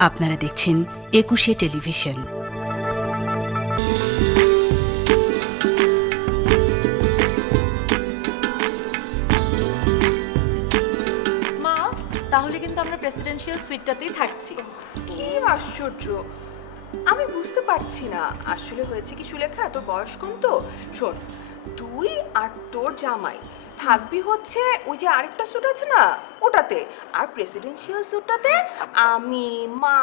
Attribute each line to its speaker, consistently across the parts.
Speaker 1: আপনারা দেখছেন একুশে টেলিভিশন।
Speaker 2: মা তাহলে কিন্তু আমরা প্রেসিডেন্সিয়াল সুইটটাতেই থাকছি।
Speaker 3: কি আশ্চর্য! আমি বুঝতে পারছি না। আসলে হয়েছে কি সুলেখা তোর বয়স কম তো? শোন তুই আর তোর জামাই থাকবি হচ্ছে ওই যে আরেকটা স্যুট আছে না? ওটাতে আর প্রেসিডেন্সিয়াল স্যুটটাতে আমি মা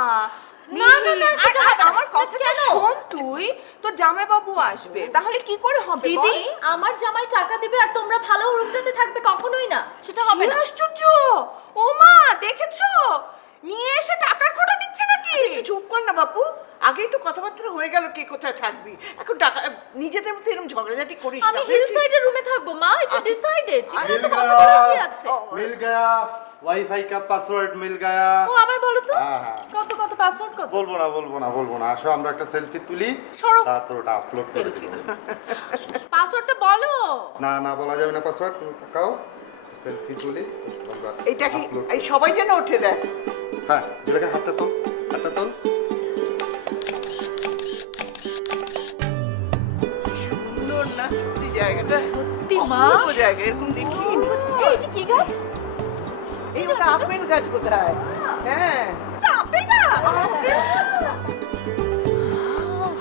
Speaker 2: না, না, না, সেটা
Speaker 3: আর- আর
Speaker 2: হবে না।
Speaker 3: আমার কথাটা
Speaker 2: কেন?
Speaker 3: শোন তুই তোর জামাইবাবু আসবে তাহলে কি করে হবে বল?
Speaker 2: দিদি আমার জামাই টাকা দিবে আর তোমরা ভালো রুমটাতে থাকবে কখনোই না সেটা হবে
Speaker 3: কি
Speaker 2: না
Speaker 3: আশ্চর্য ও মা দেখেছ নিয়ে এসে টাকার খোটা দিচ্ছে নাকি?
Speaker 4: আচ্ছা, চুপ কর না বাপু। আগেই তো কথাবার্তা হয়ে গেল কে কোথায় থাকবি। এখন টাকা নিজেদের মধ্যে এরকম ঝগড়াঝাটি করিস
Speaker 2: আমি হিল সাইডের রুমে থাকব মা এটা
Speaker 4: আচ্ছা।
Speaker 2: ডিসাইডেড আচ্ছা। এখানে তো কথা বলার কি আছে?
Speaker 5: মিল গয়া ওয়াইফাই কা পাসওয়ার্ড মিল গয়া।
Speaker 2: ও আবার বলো তো।
Speaker 5: হ্যাঁ, হ্যাঁ।
Speaker 2: কত কত পাসওয়ার্ড কত?
Speaker 5: বলব না বলব না বলব না। আসো আমরা একটা সেলফি তুলি তারপর ওটা আপলোড করে দেব।
Speaker 2: পাসওয়ার্ডটা বলো।
Speaker 5: না না বলা যাবে না পাসওয়ার্ড কাও। সেলফি তুলি
Speaker 4: এটা কি এই সবাই যেন উঠে দেয়
Speaker 5: হ্যাঁ হাতটা তোল হাতটা তোল।
Speaker 4: সুন্দর না সত্যি জায়গাটা।
Speaker 2: সত্যি মা?
Speaker 4: জায়গা এরকম দেখি।
Speaker 2: এই কি গাছ?
Speaker 4: এই ওটা আপেল গাছ কোথায়? হ্যাঁ।
Speaker 3: আপেল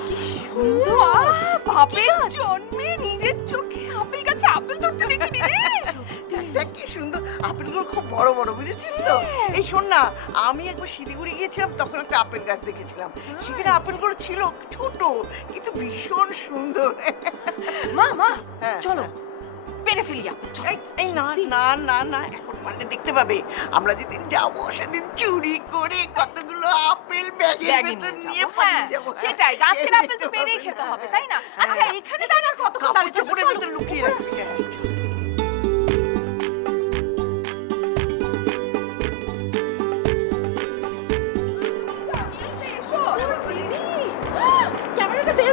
Speaker 3: কি সুন্দর। বাপের জন্মে নিজের চোখে আপেল গাছে আপেল ধরতে দেখিনি রে।
Speaker 4: কি সুন্দর। আপেলগুলো খুব বড় বড় বুঝেছিস তো? এই শোন না আমি একবার শিলিগুড়ি গিয়েছিলাম তখন একটা আপেল গাছ দেখেছিলাম। সেখানে আপেলগুলো ছিল ছোট কিন্তু ভীষণ সুন্দর।
Speaker 3: মা মা
Speaker 4: হ্যাঁ,
Speaker 3: চলো
Speaker 4: হ্যাঁ।
Speaker 3: পেরে ফেলি
Speaker 4: এই না না না না এখন দেখতে পাবে। আমরা যেদিন যাব সেদিন চুরি করে কতগুলো আপেল ব্যাগের
Speaker 3: ব্যাগে
Speaker 4: ভেতর
Speaker 3: নিয়ে
Speaker 4: পালিয়ে
Speaker 3: হ্যাঁ,
Speaker 4: যাব।
Speaker 3: সেটাই গাছের আপেল তো পেরেই খেতে হবে তাই না? আচ্ছা
Speaker 4: হ্যাঁ।
Speaker 3: এখানে দাঁড়া আর কতক্ষণ
Speaker 4: কাপড়
Speaker 3: দাঁড়িয়ে
Speaker 4: চোপড়ের ভেতর লুকিয়ে রাখবি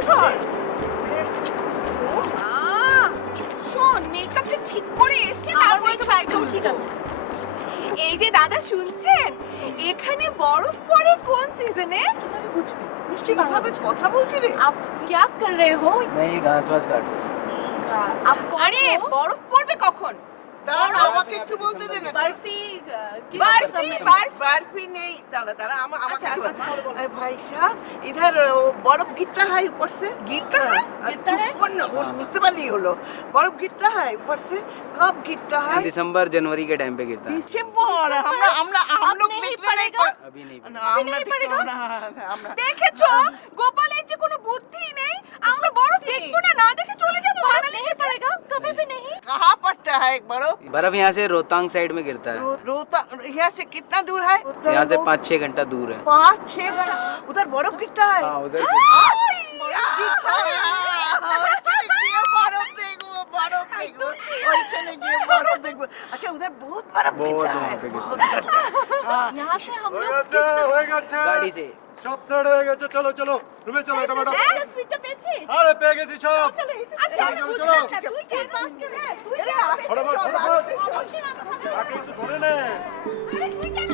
Speaker 4: হ্যাঁ।
Speaker 2: ক্যামেরাটা বের কর
Speaker 3: আহ, শোন মেকআপটা ঠিক করে এসে তারপরে তো
Speaker 2: একদম ঠিক আছে
Speaker 3: এই যে দাদা শুনছেন এখানে বরফ পড়ে কোন সিজনে
Speaker 2: বুঝবি নিশ্চয়ই বাংলা
Speaker 4: ভাবে কথা বলছি রে
Speaker 2: आप क्या कर रहे हो
Speaker 6: मैं ये घास वास काट रहा हूँ।
Speaker 2: आप कौन
Speaker 3: আরে
Speaker 2: हो?
Speaker 3: বরফ পড়বে কখন
Speaker 4: দাঁড়া আমাকে একটু বলতে দে না
Speaker 2: बर्फी अ, किस
Speaker 4: बर्फी
Speaker 2: समय?
Speaker 4: बर्फ बर्फी नहीं दादा दादा हम
Speaker 3: अच्छा, अच्छा, अच्छा, बोलो, बोलो।
Speaker 4: अरे भाई साहब इधर वो बर्फ गिरता है ऊपर से गिरता है
Speaker 2: गिरता
Speaker 4: चुप
Speaker 2: है?
Speaker 4: कौन ना वो बुझते वाली हलो बर्फ गिरता है ऊपर से कब गिरता है
Speaker 6: दिसंबर जनवरी के टाइम पे गिरता है
Speaker 4: दिसंबर हमरा हमरा हम
Speaker 2: अब
Speaker 4: लोग
Speaker 2: नहीं
Speaker 4: देखने
Speaker 2: पड़ेगा?
Speaker 4: पा-
Speaker 6: अभी नहीं
Speaker 4: না,
Speaker 6: पड़ेगा।
Speaker 4: আমরা
Speaker 2: नहीं
Speaker 4: দেখতে
Speaker 2: पड़ेगा?
Speaker 4: না, আমরা
Speaker 3: দেখেছো গোপালের যে কোনো বুদ্ধি নেই আমরা বরফ দেখবো না না দেখে চলে যাবো
Speaker 2: बर्फ नहीं पड़ेगा कभी भी नहीं
Speaker 4: गिरता है एक बड़ो।
Speaker 6: बर्फ़ यहाँ से रोहतांग साइड में गिरता है।
Speaker 4: रो, रोहतांग यहाँ से कितना दूर है?
Speaker 6: यहाँ से पाँच छह घंटा दूर है।
Speaker 4: पाँच छह घंटा उधर बर्फ़ गिरता है?
Speaker 6: हाँ,
Speaker 4: अच्छा उधर बहुत
Speaker 6: बड़ा
Speaker 4: गिरता है बहुत
Speaker 2: यहाँ से हम लोग
Speaker 6: गाड़ी से।
Speaker 5: সব সেট হয়ে গেছে চলো চলো রুমে চলো এটা ম্যাডাম
Speaker 2: সুইচটা পেয়েছিস
Speaker 5: আরে পেয়ে গেছি সব
Speaker 2: আচ্ছা
Speaker 5: চলো,
Speaker 2: বুঝলাম
Speaker 5: চলো।
Speaker 2: তুই কেন বাদ করে তুই
Speaker 4: আরে,
Speaker 2: কেন
Speaker 4: আসতে
Speaker 5: ফটাফট,
Speaker 4: চল, চল।
Speaker 5: তাকে একটু ধরে নে
Speaker 2: আরে তুই কেন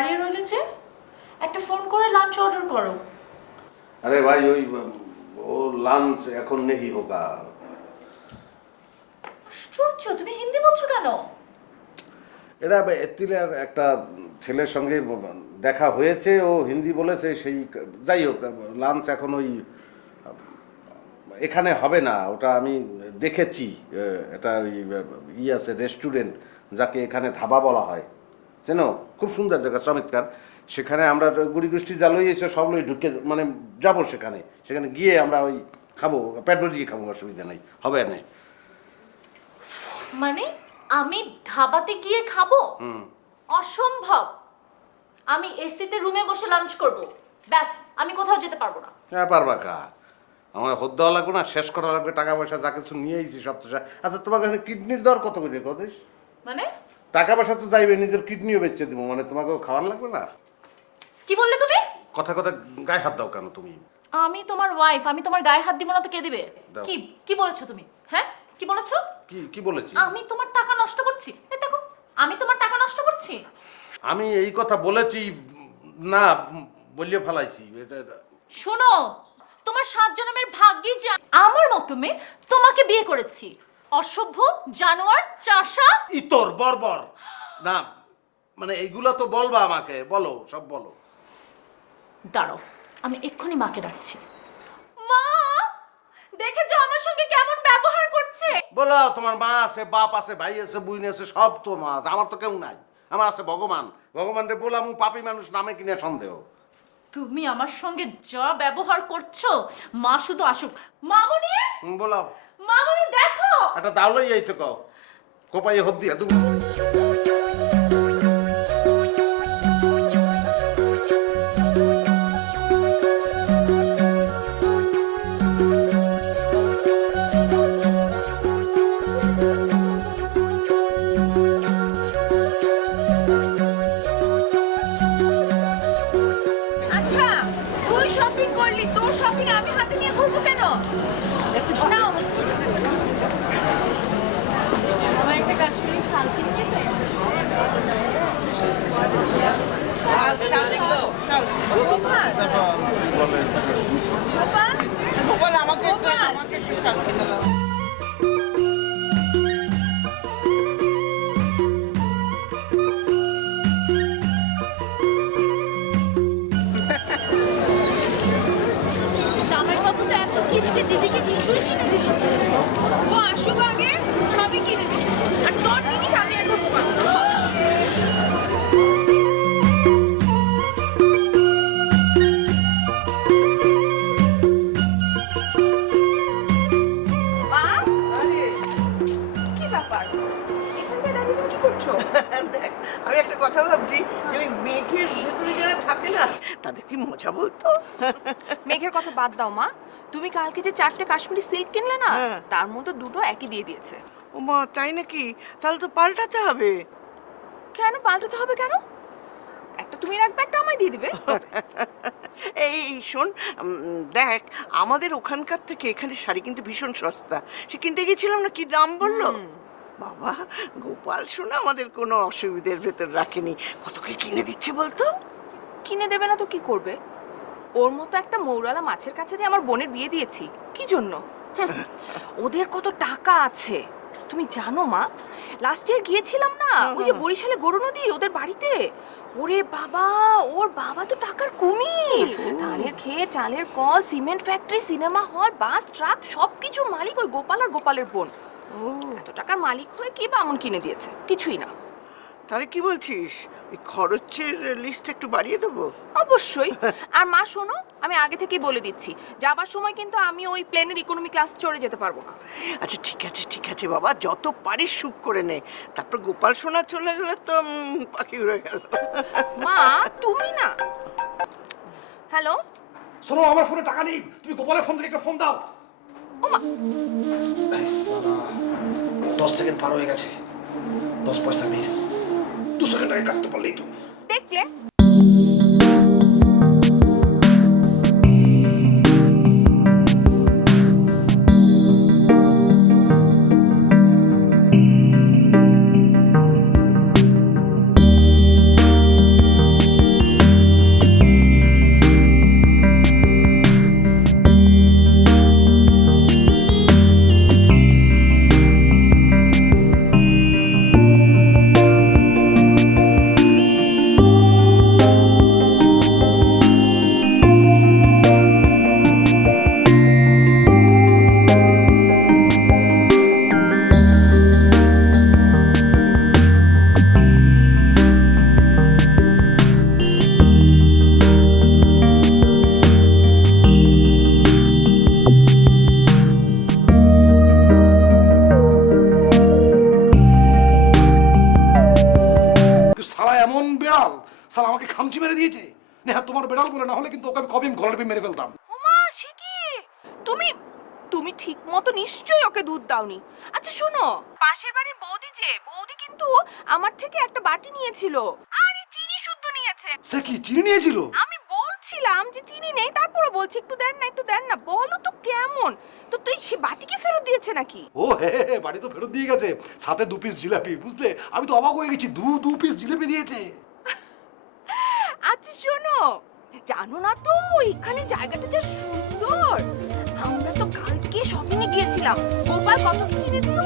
Speaker 2: দাঁড়িয়ে রয়েছে একটা ফোন করে লাঞ্চ অর্ডার করো।
Speaker 7: আরে ভাই ওই ও লাঞ্চ এখন নেহি হোগা।
Speaker 2: আশ্চর্য তুমি হিন্দি বলছো কেন?
Speaker 7: এটা এতিলার একটা ছেলের সঙ্গে দেখা হয়েছে ও হিন্দি বলেছে সেই যাই হোক লাঞ্চ এখন ওই এখানে হবে না ওটা আমি দেখেছি এটা ই ইয়ে আছে রেস্টুরেন্ট যাকে এখানে ধাবা বলা হয়। চেনো খুব সুন্দর জায়গা চমৎকার। সেখানে আমরা গুড়ি গুষ্টি জালই এসে সব লই ঢুকে মানে যাব সেখানে। সেখানে গিয়ে আমরা ওই খাব পেট ভরিয়ে খাব অসুবিধা নেই হবে না
Speaker 2: মানে আমি ধাবাতে গিয়ে খাব? অসম্ভব। আমি এসিতে রুমে বসে লাঞ্চ করব। ব্যাস আমি কোথাও যেতে পারব না।
Speaker 7: হ্যাঁ পারবা কা। আমার হদ দেওয়া লাগবে না শেষ করা লাগবে টাকা পয়সা যা কিছু নিয়ে আইছি সব আচ্ছা তোমার কাছে কিডনির দর কত করে কদিস
Speaker 2: মানে?
Speaker 7: টাকা পয়সা তো যাইবে নিজের কিডনিও বেচে দিব মানে তোমাকে খাওয়ার লাগবে না।
Speaker 2: কি বললে তুমি?
Speaker 7: কথা কথা গায়ে হাত দাও কেন তুমি?
Speaker 2: আমি তোমার ওয়াইফ আমি তোমার গায়ে হাত দিব না তো কে দিবে?
Speaker 7: দাও।
Speaker 2: কি কি বলেছ তুমি? হ্যাঁ? কি বলেছ?
Speaker 7: কি কি বলেছি?
Speaker 2: আমি তোমার টাকা নষ্ট করছি। এই দেখো আমি তোমার টাকা নষ্ট করছি?
Speaker 7: আমি এই কথা বলেছি না বলিয়ে ফেলাইছি এটা এটা-
Speaker 2: শোনো তোমার সাত জন্মের ভাগ্যে যে আমার মতো মেয়ে তোমাকে বিয়ে করেছি। অসভ্য জানোয়ার চাষা?
Speaker 7: ইতর বর্বর। না মানে এইগুলা তো বলবা আমাকে বলো সব বলো।
Speaker 2: দাঁড়াও আমি এক্ষুনি মাকে ডাকছি। মা দেখেছ আমার সঙ্গে কেমন ব্যবহার করছে?
Speaker 7: বলো তোমার মা আছে বাপ আছে ভাই আছে বুইন আছে সব তো মা আমার তো কেউ নাই। আমার আছে ভগবান। ভগবান রে বললাম ও পাপি মানুষ নামে কিনে সন্দেহ।
Speaker 2: তুমি আমার সঙ্গে যা ব্যবহার করছ মা শুধু আসুক। মামুনি?
Speaker 7: বলো।
Speaker 2: মামুনি দেখো।
Speaker 7: একটা দাওলাই যাইতে কও। কোপাই হদ দিয়া
Speaker 4: দেখ আমি একটা কথা ভাবছি যে ওই মেঘের ভেতরে যারা থাকে না তাদের কি মজা বলতো?
Speaker 3: মেঘের কথা বাদ দাও মা। তুমি কালকে যে চারটে কাশ্মীরি সিল্ক কিনলে না
Speaker 4: হ্যাঁ।
Speaker 3: তার মধ্যে দুটো একই দিয়ে দিয়েছে।
Speaker 4: ও মা তাই নাকি? তাহলে তো পাল্টাতে হবে।
Speaker 3: কেন? পাল্টাতে হবে কেন? একটা তুমি রাখবে একটা আমায় দিয়ে দিবে।
Speaker 4: এই শোন দেখ আমাদের ওখানকার থেকে এখানে শাড়ি কিন্তু ভীষণ সস্তা। সে কিনতে গেছিলাম না কি দাম বলল? বাবা গোপাল শোনা আমাদের কোনো অসুবিধের ভেতর রাখেনি। কত কি কিনে দিচ্ছে বলতো?
Speaker 3: কিনে দেবে না তো কি করবে? ওর মতো একটা মৌরালা মাছের কাছে যে আমার বোনের বিয়ে দিয়েছি কি জন্য? ওদের কত টাকা আছে? তুমি জানো মা লাস্ট ইয়ার গিয়েছিলাম না ওই যে বরিশালে গরু নদী ওদের বাড়িতে। ওরে বাবা ওর বাবা তো টাকার কুমির ধানের খেয়ে চালের call cement factory cinema hall bus truck সব কিছুর মালিক ওই গোপাল আর গোপালের বোন। এত টাকার মালিক হয়ে কি বামন কিনে দিয়েছে? কিছুই না।
Speaker 4: তাহলে কি বলছিস? ওই খরচের লিস্ট একটু বাড়িয়ে দেবো?
Speaker 3: অবশ্যই। আর মা শোনো আমি আগে থেকেই বলে দিচ্ছি যাবার সময় কিন্তু আমি ওই প্লেনের ইকোনমি ক্লাস চড়ে যেতে পারব না।
Speaker 4: আচ্ছা ঠিক আছে ঠিক আছে বাবা যত পারিস সুখ করে নে। তারপর গোপাল সোনা চলে গেলে তো উম, পাখি উড়ে গেল।
Speaker 3: মা তুমি না। হ্যালো?
Speaker 8: শোনো আমার ফোনে টাকা নেই। তুমি গোপালের ফোন থেকে একটা ফোন দাও। এই সালা, দশ সেকেন্ড পার হয়ে গেছে। দশ পয়সা মিস দু সেকেন্ড আগে কাটতে পারলেই তো।
Speaker 3: দেখলে?
Speaker 8: বলে না হলে কিন্তু ওকে আমি কবে ঘরের মেরে ফেলতাম।
Speaker 3: ওমা সে কি? তুমি তুমি ঠিক মতো নিশ্চয়ই ওকে দুধ দাওনি। আচ্ছা শোনো পাশের বাড়ির বৌদি যে বৌদি কিন্তু আমার থেকে একটা বাটি নিয়েছিল। আরে চিনি শুদ্ধ নিয়েছে।
Speaker 8: সে কি চিনি নিয়েছিল?
Speaker 3: আমি বলছিলাম যে চিনি নেই তারপরে বলছি একটু দেন না একটু দেন না। বলো তো কেমন? তো তুই সে বাটি কি ফেরত দিয়েছে নাকি?
Speaker 8: ও হে হে, হে, বাড়ি তো ফেরত দিয়ে গেছে। সাথে দু পিস জিলাপি বুঝলে? আমি তো অবাক হয়ে গেছি দু দু পিস জিলাপি দিয়েছে।
Speaker 3: আচ্ছা শোনো জানো না তো, এখানে জায়গাটা যা সুন্দর। আমরা তো কালকে শপিং এ গিয়েছিলাম। গোপাল কত কি কিনেছিল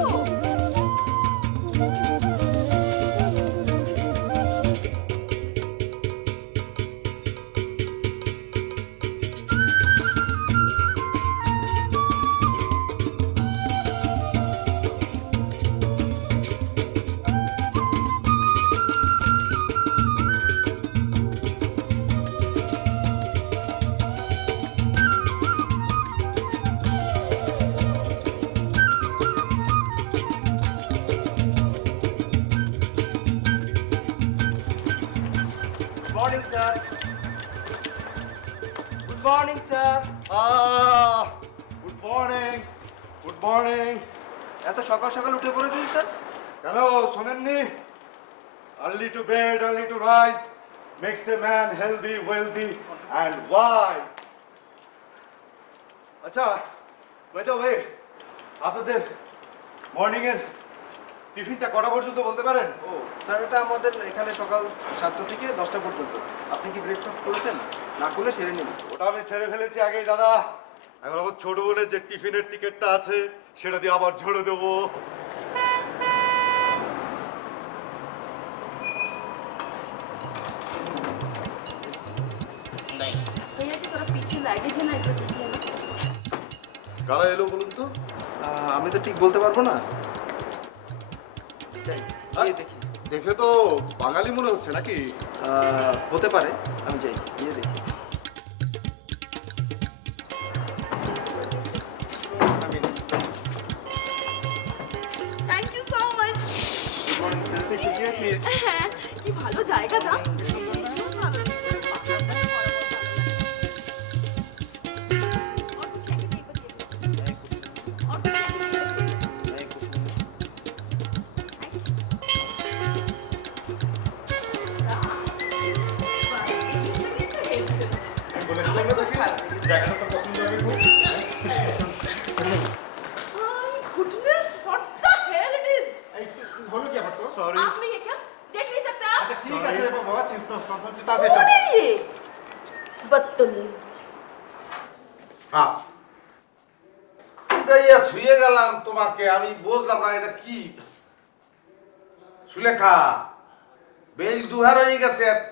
Speaker 5: মর্নিং
Speaker 6: এত সকাল সকাল উঠে পড়েছেন স্যার?
Speaker 5: কেন শোনেননি? Early to bed early to rise makes a man healthy wealthy and wise আচ্ছা দ্য ওয়ে আপনাদের মর্নিং এর টিফিনটা কটা পর্যন্ত বলতে পারেন?
Speaker 6: ও স্যার এটা আমাদের এখানে সকাল সাতটা থেকে দশটা পর্যন্ত। আপনি কি ব্রেকফাস্ট করেছেন? না করলে সেরে নিন।
Speaker 5: ওটা আমি সেরে ফেলেছি আগেই দাদা। এখন আমার ছোট বোনের যে টিফিনের টিকিটটা আছে সেটা দিয়ে আবার ঝরে দেবো। কারা এলো বলুন তো?
Speaker 6: আমি তো ঠিক বলতে পারব না। দেখি।
Speaker 5: দেখে তো বাঙালি মনে হচ্ছে নাকি?
Speaker 6: হতে পারে আমি যাই গিয়ে দেখি।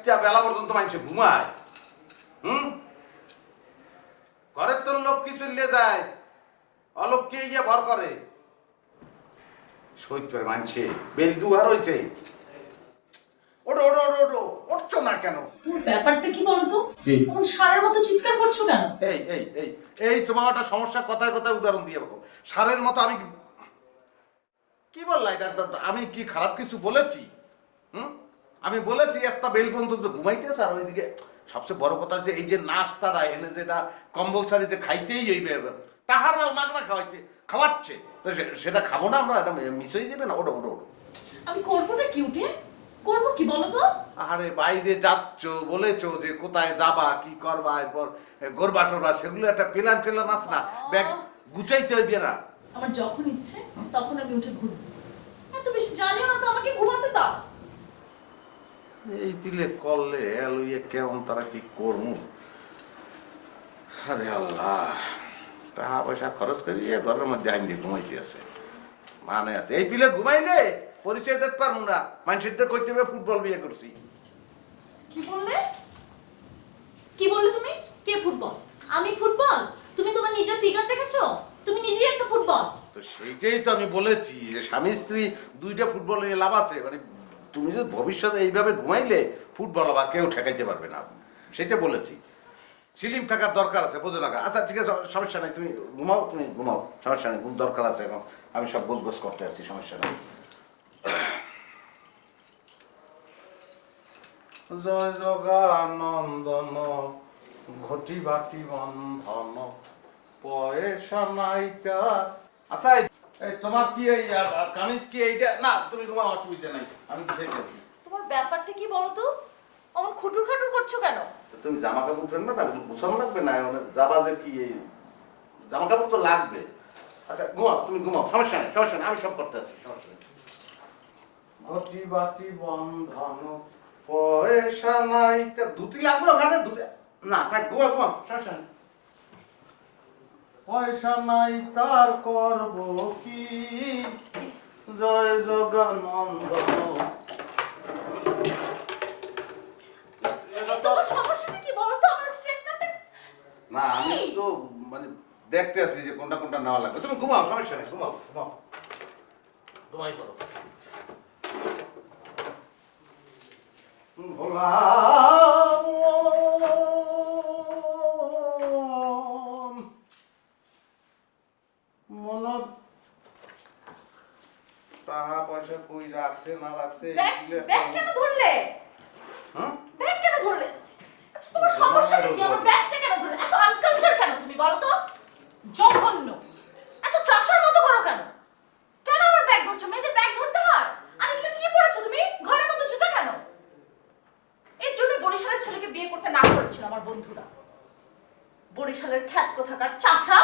Speaker 7: একটা বেলা পর্যন্ত মানুষ ঘুমায়। হুম? ঘরের তোর লোক কিছু চলিয়ে যায় অলক্ষে গিয়ে ভর করে। সৈত্যের মানছে বেল দুহার হয়েছে ওটো ওটো ওটো ওটো উঠছো না কেন?
Speaker 9: তোর ব্যাপারটা কি বলতো? কোন সারের মতো চিৎকার করছ কেন?
Speaker 7: এই এই এই এই তোমার একটা সমস্যা কথায় কথায় উদাহরণ দিয়ে বলো সারের মতো আমি কি বললা এটা? আমি কি খারাপ কিছু বলেছি? আমি বলেছি একটা বেল পর্যন্ত ঘুমাইতেছে আর ওইদিকে সবচেয়ে বড় কথা হচ্ছে এই যে নাস্তাটা এনে যেটা কম্পালসারি যে খাইতেই এই তাহার মাল মাগনা খাওয়াইতে খাওয়াচ্ছে। তো সেটা খাব না আমরা এটা মিস হয়ে যাবে না? ওটা ওটা ওটা
Speaker 9: আমি করবোটা কি উঠে? করব কি বলো তো?
Speaker 7: আরে বাইরে যাচ্ছ বলেছ যে কোথায় যাবা কি করবা এরপর গোরবা টোরবা সেগুলো একটা প্ল্যান প্ল্যান আছে না। ব্যাগ গুচাইতে হইবে না।
Speaker 9: আমার যখন ইচ্ছে তখন আমি উঠে ঘুরবো এত বেশি জানিও না তো আমাকে ঘুমাতে দাও।
Speaker 7: এই পিলে করলে লইয়ে কেমন তারা কি করব আরে আল্লাহ টাকা পয়সা খরচ করিয়ে ঘরের মধ্যে আইন দিয়ে ঘুমাইতে আছে। মানে আছে। এই পিলে ঘুমাইলে পরিচয় দিতে পারব না। কইতে হবে ফুটবল বিয়ে করছি।
Speaker 9: কি বললে? কি বললে তুমি? কে ফুটবল? আমি ফুটবল? তুমি তোমার নিজের ফিগার দেখেছ? তুমি নিজেই একটা ফুটবল।
Speaker 7: তো সেইটাই তো আমি বলেছি যে স্বামী স্ত্রী দুইটা ফুটবল নিয়ে লাভ আছে। মানে তুমি যদি ভবিষ্যতে এইভাবে ঘুমাইলে ফুটবল বা কেউ ঠেকাইতে পারবে না। সেটা বলেছি। সিলিম থাকার দরকার আছে, বোঝো না আচ্ছা ঠিক আছে, সমস্যা নেই, তুমি ঘুমাও তুমি ঘুমাও, সমস্যা নেই, ঘুম দরকার আছে এখন। আমি সব গোছ করতে আছি, সমস্যা নেই। জয় জগানন্দন ঘটি বাটি বন্ধন, পয়সা নাইকা আচ্ছা এই- তোমার কি এই কামিজ কি এইটা? না তুমি তোমার অসুবিধা নাই আমি বুঝে গেছি
Speaker 9: তোমার ব্যাপারটা কি বলো তো অমন খুটুর খাটুর করছ কেন?
Speaker 7: তুমি জামা কাপড় ফেলবে না গোছানো লাগবে না যাবা যে কি এই জামা কাপড় তো লাগবে। আচ্ছা ঘুমাও তুমি ঘুমাও সমস্যা নেই সমস্যা নেই আমি সব করতে আছি সমস্যা নেই। ঘটি বাটি বন্ধন পয়সা নাই তা দুটি লাগবে ওখানে? দুটি না থাক ঘুমা ঘুমা সমস্যা নেই। পয়সা নাই তার করব কি? জয়
Speaker 9: স্টেটমেন্টটা
Speaker 7: না আমি তো মানে দেখতে আছি যে কোনটা কোনটা নেওয়া লাগবে। তুমি ঘুমাও সমস্যা নেই ঘুমাও ঘুমাও। ঘুমাই করো ভোলা মনত টাকা পয়সা কই রাখছে না রাখছে
Speaker 9: ব্যাগ কেন ধরলে?
Speaker 7: হ্যাঁ?
Speaker 9: ব্যাগ কেন ধরলে? আচ্ছা, তোমার সমস্যাটা কি? আমার ব্যাগটা কেন ধরলে? এত আনকালচার কেন তুমি বলো তো? জঘন্য। এত চাষার মতো করো কেন? কেন আমার ব্যাগ ধরছো? মেয়েদের ব্যাগ ধরতে হয়। আর এগুলো কি পড়েছো তুমি? ঘরের মতো জুতো কেন? এর জন্য বরিশালের ছেলেকে বিয়ে করতে না করেছিল আমার বন্ধুরা। বরিশালের খ্যাত কোথাকার চাষা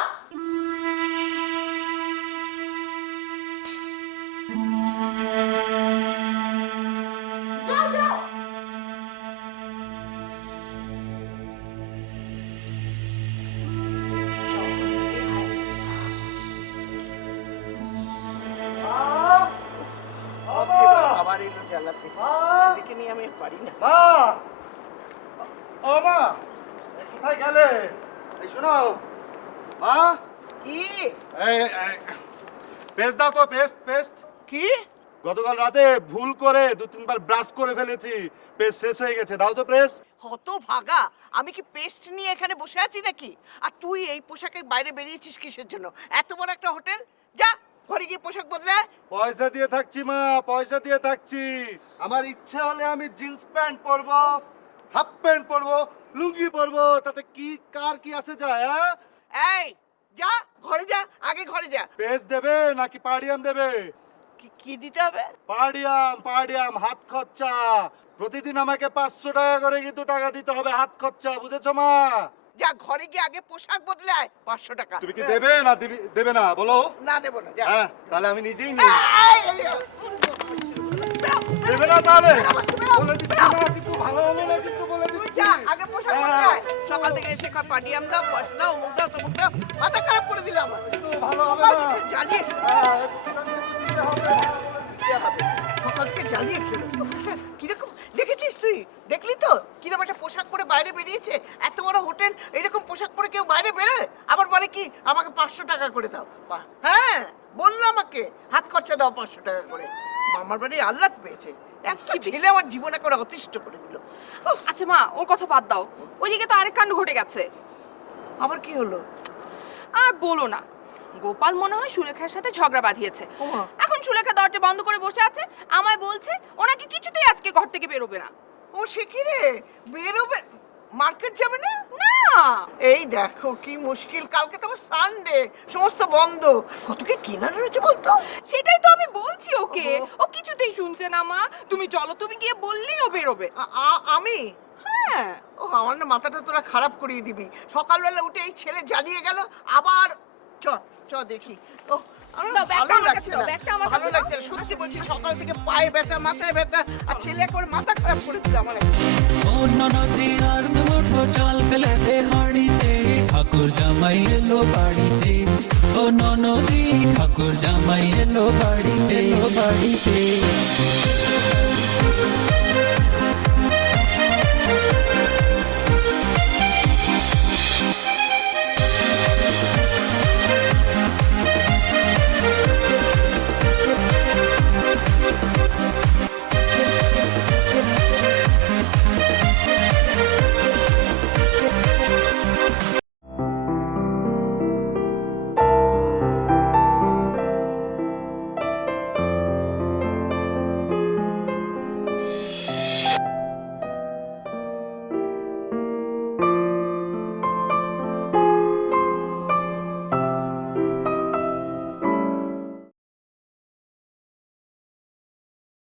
Speaker 5: গেলে এই শোনো মা।
Speaker 4: কি?
Speaker 5: পেস্ট দাও তো পেস্ট পেস্ট।
Speaker 4: কি?
Speaker 5: গতকাল রাতে ভুল করে দু তিনবার ব্রাশ করে ফেলেছি। পেস্ট শেষ হয়ে গেছে। দাও তো পেস্ট।
Speaker 4: হত ভাগা আমি কি পেস্ট নিয়ে এখানে বসে আছি নাকি? আর তুই এই পোশাকে বাইরে বেরিয়েছিস কিসের জন্য? এত বড় একটা হোটেল? যা ঘরে গিয়ে পোশাক বদলে
Speaker 5: পয়সা দিয়ে থাকছি মা পয়সা দিয়ে থাকছি। আমার ইচ্ছে হলে আমি জিন্স প্যান্ট পরবো হাফ প্যান্ট পরবো লুঙ্গি পরবো তাতে কি কার কি আসে যায় হ্যাঁ
Speaker 4: এই যা ঘরে যা আগে ঘরে যা।
Speaker 5: পেস্ট দেবে নাকি পাড়িয়াম দেবে?
Speaker 4: কি কি দিতে হবে?
Speaker 5: পাড়িয়াম পাড়িয়াম হাত খরচা। প্রতিদিন আমাকে পাঁচশো টাকা করে কিন্তু টাকা দিতে হবে হাত খরচা বুঝেছ মা?
Speaker 4: যা ঘরে গিয়ে আগে পোশাক বদলে আয় পাঁচশো টাকা।
Speaker 5: তুমি কি দেবে না দিবি- দেবে না বলো?
Speaker 4: না দেবো না যা।
Speaker 5: হ্যাঁ তাহলে আমি নিজেই নিই দেবে না তাহলে? বলে দিচ্ছি না কিন্তু ভালো হলো না কিন্তু বলে
Speaker 4: আগে পোশাক
Speaker 5: হ্যাঁ।
Speaker 4: সকাল থেকে এসে কয় পাটিয়াম দাও পয়সা দাও অমুক দাও তমুক দাও। মাথা খারাপ করে দিলাম আমার।
Speaker 5: কিন্তু ভালো হবে
Speaker 4: সকাল থেকে জ্বালিয়ে
Speaker 5: একটুখানি একটু দিতে হবে।
Speaker 4: দিতে হবে। সকাল থেকে জ্বালিয়ে খেলো। কীরকম? দেখেছিস তুই? দেখলি তো? কীরকম একটা পোশাক পরে বাইরে বেরিয়েছে? এত বড় হোটেল এরকম পোশাক পরে কেউ বাইরে বেরোয়? আবার বলে কি আমাকে পাঁচশো টাকা করে দাও। হ্যাঁ বলল আমাকে হাত খরচা দাও পাঁচশো টাকা করে। মামার বাড়ি আহ্লাদ পেয়েছে। একটা ছেলে আমার জীবনে করে অতিষ্ঠ করে দিল।
Speaker 3: আচ্ছা মা ওর কথা বাদ দাও। ওইদিকে তো আরেক কাণ্ড ঘটে গেছে।
Speaker 4: আবার কি হলো?
Speaker 3: আর বলো না। গোপাল মনে হয় সুলেখার সাথে ঝগড়া বাঁধিয়েছে। এখন সুলেখা দরজা বন্ধ করে বসে আছে আমায় বলছে ওনাকে কিছুতেই আজকে ঘর থেকে বেরোবে না।
Speaker 4: ও সে কি রে? বেরোবে মার্কেট যাবে না?
Speaker 3: না।
Speaker 4: এই দেখো কি মুশকিল। কালকে তো আমার সানডে সমস্ত বন্ধ। কত কি কেনার রয়েছে বলতো?
Speaker 3: সেটাই তো আমি বলছি ওকে। ও কিছুতেই শুনছে না মা। তুমি চলো তুমি গিয়ে বললেই ও বেরোবে।
Speaker 4: আ- আ- আমি?
Speaker 3: হ্যাঁ।
Speaker 4: ও আমার না মাথাটা তোরা খারাপ করিয়ে দিবি। সকালবেলা উঠে এই ছেলে জ্বালিয়ে গেল আবার চ চ দেখি। ও ভালো লাগছে না ভালো লাগছে না। সত্যি বলছি সকাল থেকে পায়ে ব্যথা মাথায় ব্যথা আর ছেলে করে মাথা খারাপ করে দিল আমার।
Speaker 10: অন্য নদী আর মুঠো জল ফেলে দে হাড়িতে। ঠাকুর জামাই এলো বাড়িতে। ও নদী ঠাকুর জামাই এলো বাড়িতে। এলো বাড়িতে।